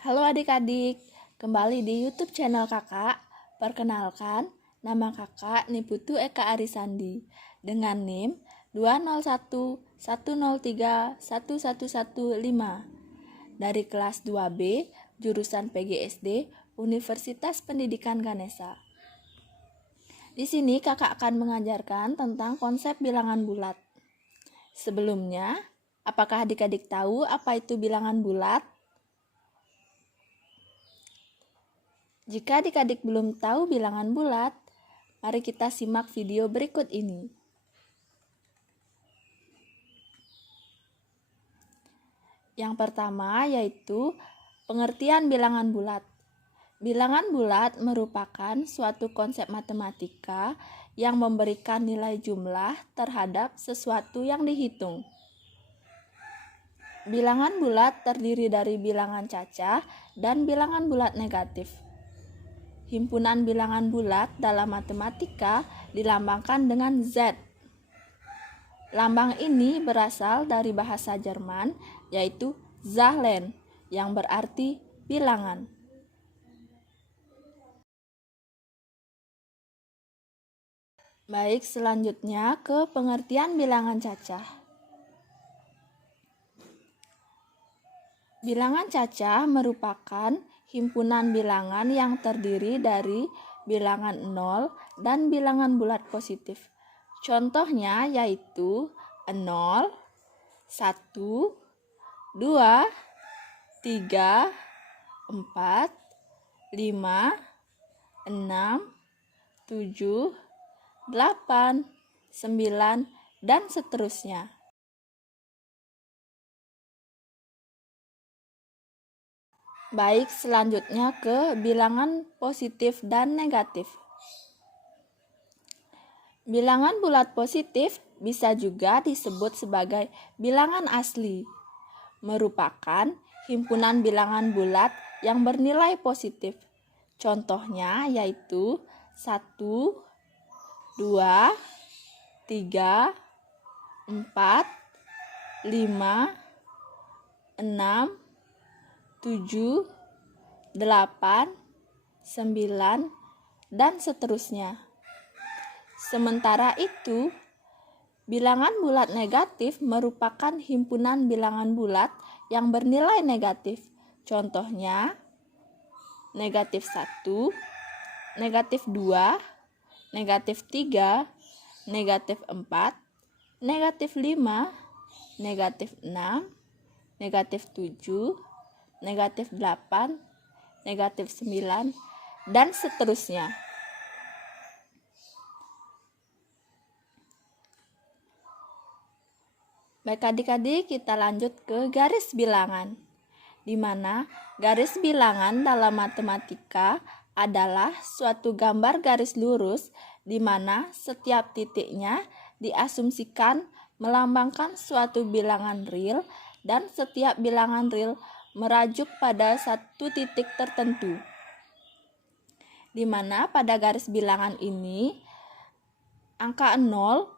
Halo adik-adik, kembali di YouTube channel kakak. Perkenalkan, nama kakak Niputu Eka Arisandi dengan NIM 20110311115 dari kelas 2B, jurusan PGSD, Universitas Pendidikan Ganesha. Di sini kakak akan mengajarkan tentang konsep bilangan bulat. Sebelumnya, apakah adik-adik tahu apa itu bilangan bulat? Jika adik-adik belum tahu bilangan bulat, mari kita simak video berikut ini. Yang pertama yaitu pengertian bilangan bulat. Bilangan bulat merupakan suatu konsep matematika yang memberikan nilai jumlah terhadap sesuatu yang dihitung. Bilangan bulat terdiri dari bilangan cacah dan bilangan bulat negatif. Himpunan bilangan bulat dalam matematika dilambangkan dengan Z. Lambang ini berasal dari bahasa Jerman, yaitu Zahlen, yang berarti bilangan. Baik, selanjutnya ke pengertian bilangan cacah. Bilangan cacah merupakan himpunan bilangan yang terdiri dari bilangan 0 dan bilangan bulat positif. Contohnya yaitu 0, 1, 2, 3, 4, 5, 6, 7, 8, 9, dan seterusnya. Baik, selanjutnya ke bilangan positif dan negatif. Bilangan bulat positif bisa juga disebut sebagai bilangan asli, merupakan himpunan bilangan bulat yang bernilai positif. Contohnya yaitu 1, 2, 3, 4, 5, 6, 7, 8, 9, dan seterusnya. Sementara itu, bilangan bulat negatif merupakan himpunan bilangan bulat yang bernilai negatif. Contohnya, negatif 1, negatif 2, negatif 3, negatif 4, negatif 5, negatif 6, negatif 7, negatif 8, negatif 9, dan seterusnya. Baik adik-adik, kita lanjut ke garis bilangan, di mana garis bilangan dalam matematika adalah suatu gambar garis lurus di mana setiap titiknya diasumsikan melambangkan suatu bilangan real dan setiap bilangan real merajuk pada satu titik tertentu, di mana pada garis bilangan ini angka 0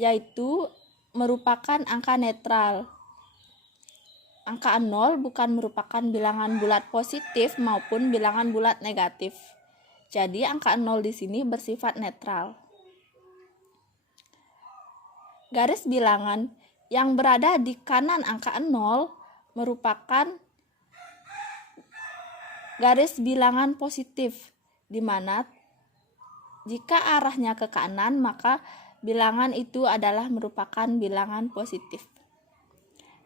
yaitu merupakan angka netral. Angka 0 bukan merupakan bilangan bulat positif maupun bilangan bulat negatif. Jadi angka 0 di sini bersifat netral. Garis bilangan yang berada di kanan angka 0 merupakan garis bilangan positif, di mana jika arahnya ke kanan maka bilangan itu adalah merupakan bilangan positif.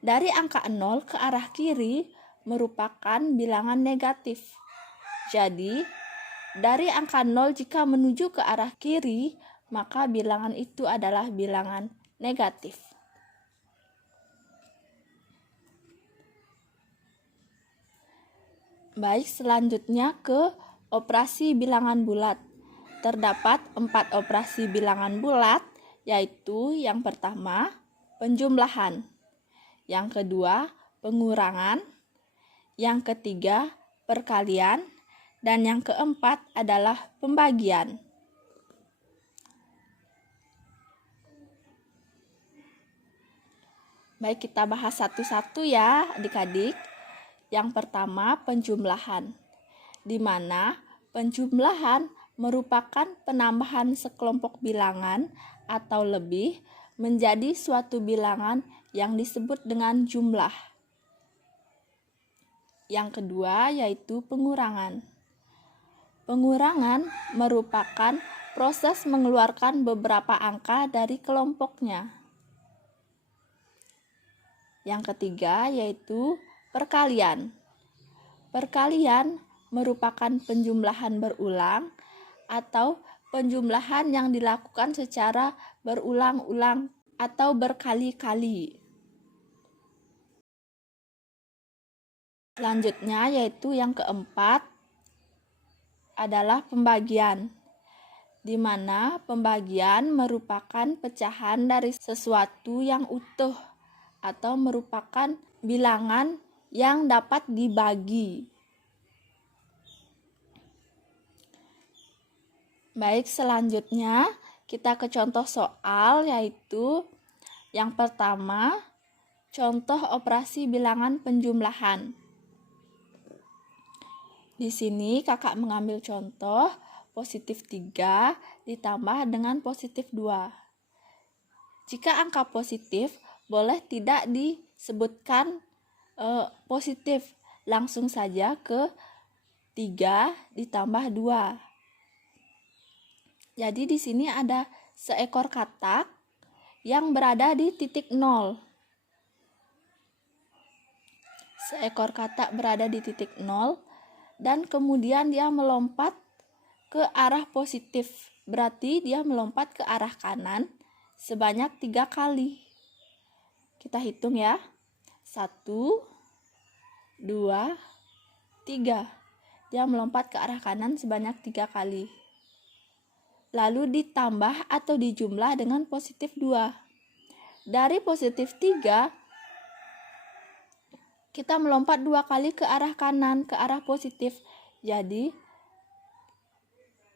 Dari angka 0 ke arah kiri merupakan bilangan negatif. Jadi, dari angka 0 jika menuju ke arah kiri, maka bilangan itu adalah bilangan negatif. Baik, selanjutnya ke operasi bilangan bulat. Terdapat 4 operasi bilangan bulat, yaitu yang pertama, penjumlahan, yang kedua, pengurangan, yang ketiga, perkalian, dan yang keempat adalah pembagian. Baik, kita bahas satu-satu ya adik-adik. Yang pertama, penjumlahan, di mana penjumlahan merupakan penambahan sekelompok bilangan atau lebih menjadi suatu bilangan yang disebut dengan jumlah. Yang kedua yaitu pengurangan. Pengurangan merupakan proses mengeluarkan beberapa angka dari kelompoknya. Yang ketiga yaitu perkalian. Perkalian merupakan penjumlahan berulang atau penjumlahan yang dilakukan secara berulang-ulang atau berkali-kali. Selanjutnya yaitu yang keempat adalah pembagian, di mana pembagian merupakan pecahan dari sesuatu yang utuh atau merupakan bilangan yang dapat dibagi. Baik, selanjutnya kita ke contoh soal, yaitu yang pertama, contoh operasi bilangan penjumlahan. Di sini kakak mengambil contoh positif 3 ditambah dengan positif 2. Jika angka positif, boleh tidak disebutkan positif, langsung saja ke 3 ditambah 2. Jadi di sini ada seekor katak yang berada di titik 0. Seekor katak berada di titik 0 dan kemudian dia melompat ke arah positif. Berarti dia melompat ke arah kanan sebanyak 3 kali. Kita hitung ya. 1, 2, 3. Dia melompat ke arah kanan sebanyak 3 kali. Lalu ditambah atau dijumlah dengan positif 2. Dari positif 3, kita melompat 2 kali ke arah kanan, ke arah positif. Jadi,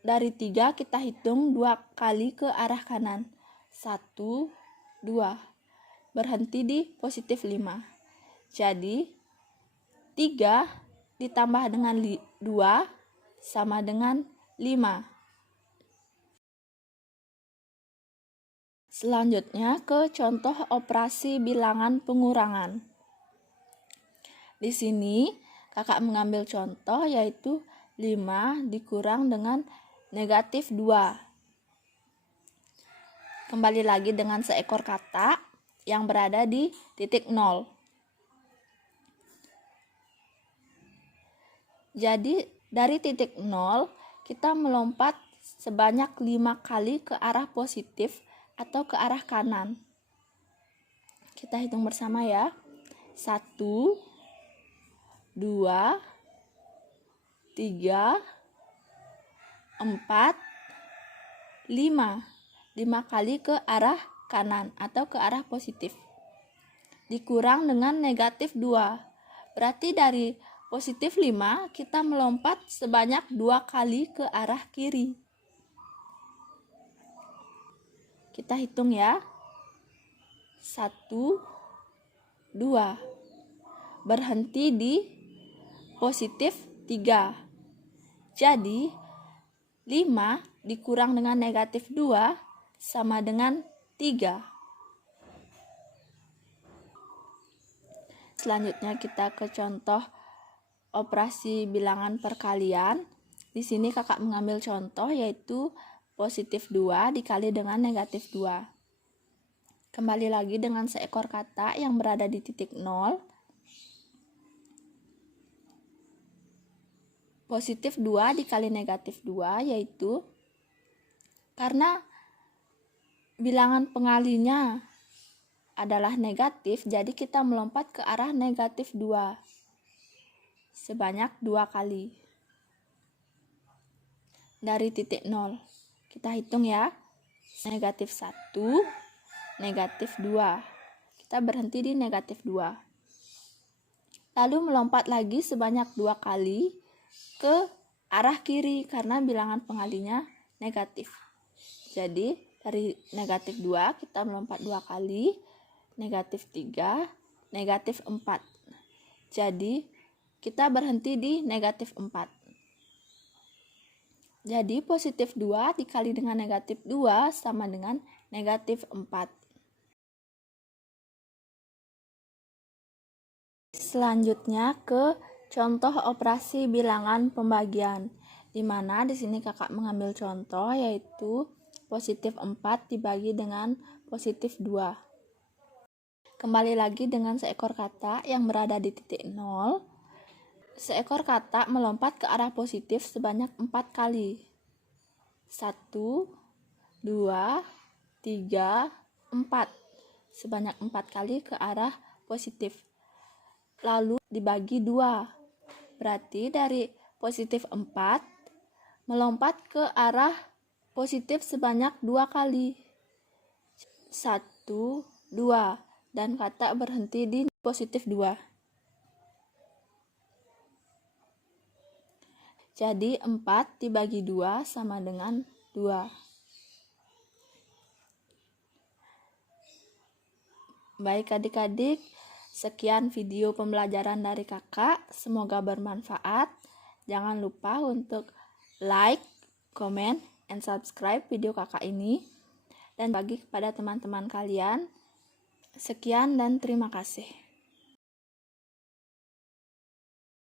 dari 3 kita hitung 2 kali ke arah kanan. 1, 2. Berhenti di positif 5. Jadi, 3 ditambah dengan 2 sama dengan 5. Selanjutnya ke contoh operasi bilangan pengurangan. Di sini kakak mengambil contoh yaitu 5 dikurang dengan negatif 2. Kembali lagi dengan seekor katak yang berada di titik 0. Jadi dari titik 0 kita melompat sebanyak 5 kali ke arah positif atau ke arah kanan. Kita hitung bersama ya. 1, 2, 3, 4, 5. 5 kali ke arah kanan atau ke arah positif. Dikurang dengan negatif 2. Berarti dari positif 5 kita melompat sebanyak 2 kali ke arah kiri. Kita hitung ya. 1, 2. Berhenti di positif 3. Jadi 5 dikurang dengan negatif 2 sama dengan 3. Selanjutnya kita ke contoh operasi bilangan perkalian. Di sini kakak mengambil contoh yaitu positif 2 dikali dengan negatif 2. Kembali lagi dengan seekor katak yang berada di titik 0. Positif 2 dikali negatif 2 yaitu karena bilangan pengalinya adalah negatif, jadi kita melompat ke arah negatif 2 sebanyak 2 kali. Dari titik 0. Kita hitung ya. Negatif 1, negatif 2. Kita berhenti di negatif 2. Lalu melompat lagi sebanyak 2 kali ke arah kiri karena bilangan pengalinya negatif. Jadi dari negatif 2 kita melompat 2 kali, negatif 3, negatif 4. Jadi kita berhenti di negatif 4. Jadi positif 2 dikali dengan negatif 2 sama dengan negatif 4. Selanjutnya ke contoh operasi bilangan pembagian, di mana di sini kakak mengambil contoh yaitu positif 4 dibagi dengan positif 2. Kembali lagi dengan seekor kata yang berada di titik 0. Seekor kata melompat ke arah positif sebanyak 4 kali. 1, 2, 3, 4. Sebanyak 4 kali ke arah positif. Lalu dibagi 2. Berarti dari positif 4 melompat ke arah positif sebanyak 2 kali. 1, 2. Dan kata berhenti di positif 2. Jadi 4 dibagi 2 sama dengan 2. Baik adik-adik, sekian video pembelajaran dari kakak. Semoga bermanfaat. Jangan lupa untuk like, comment, and subscribe video kakak ini. Dan bagi kepada teman-teman kalian. Sekian dan terima kasih.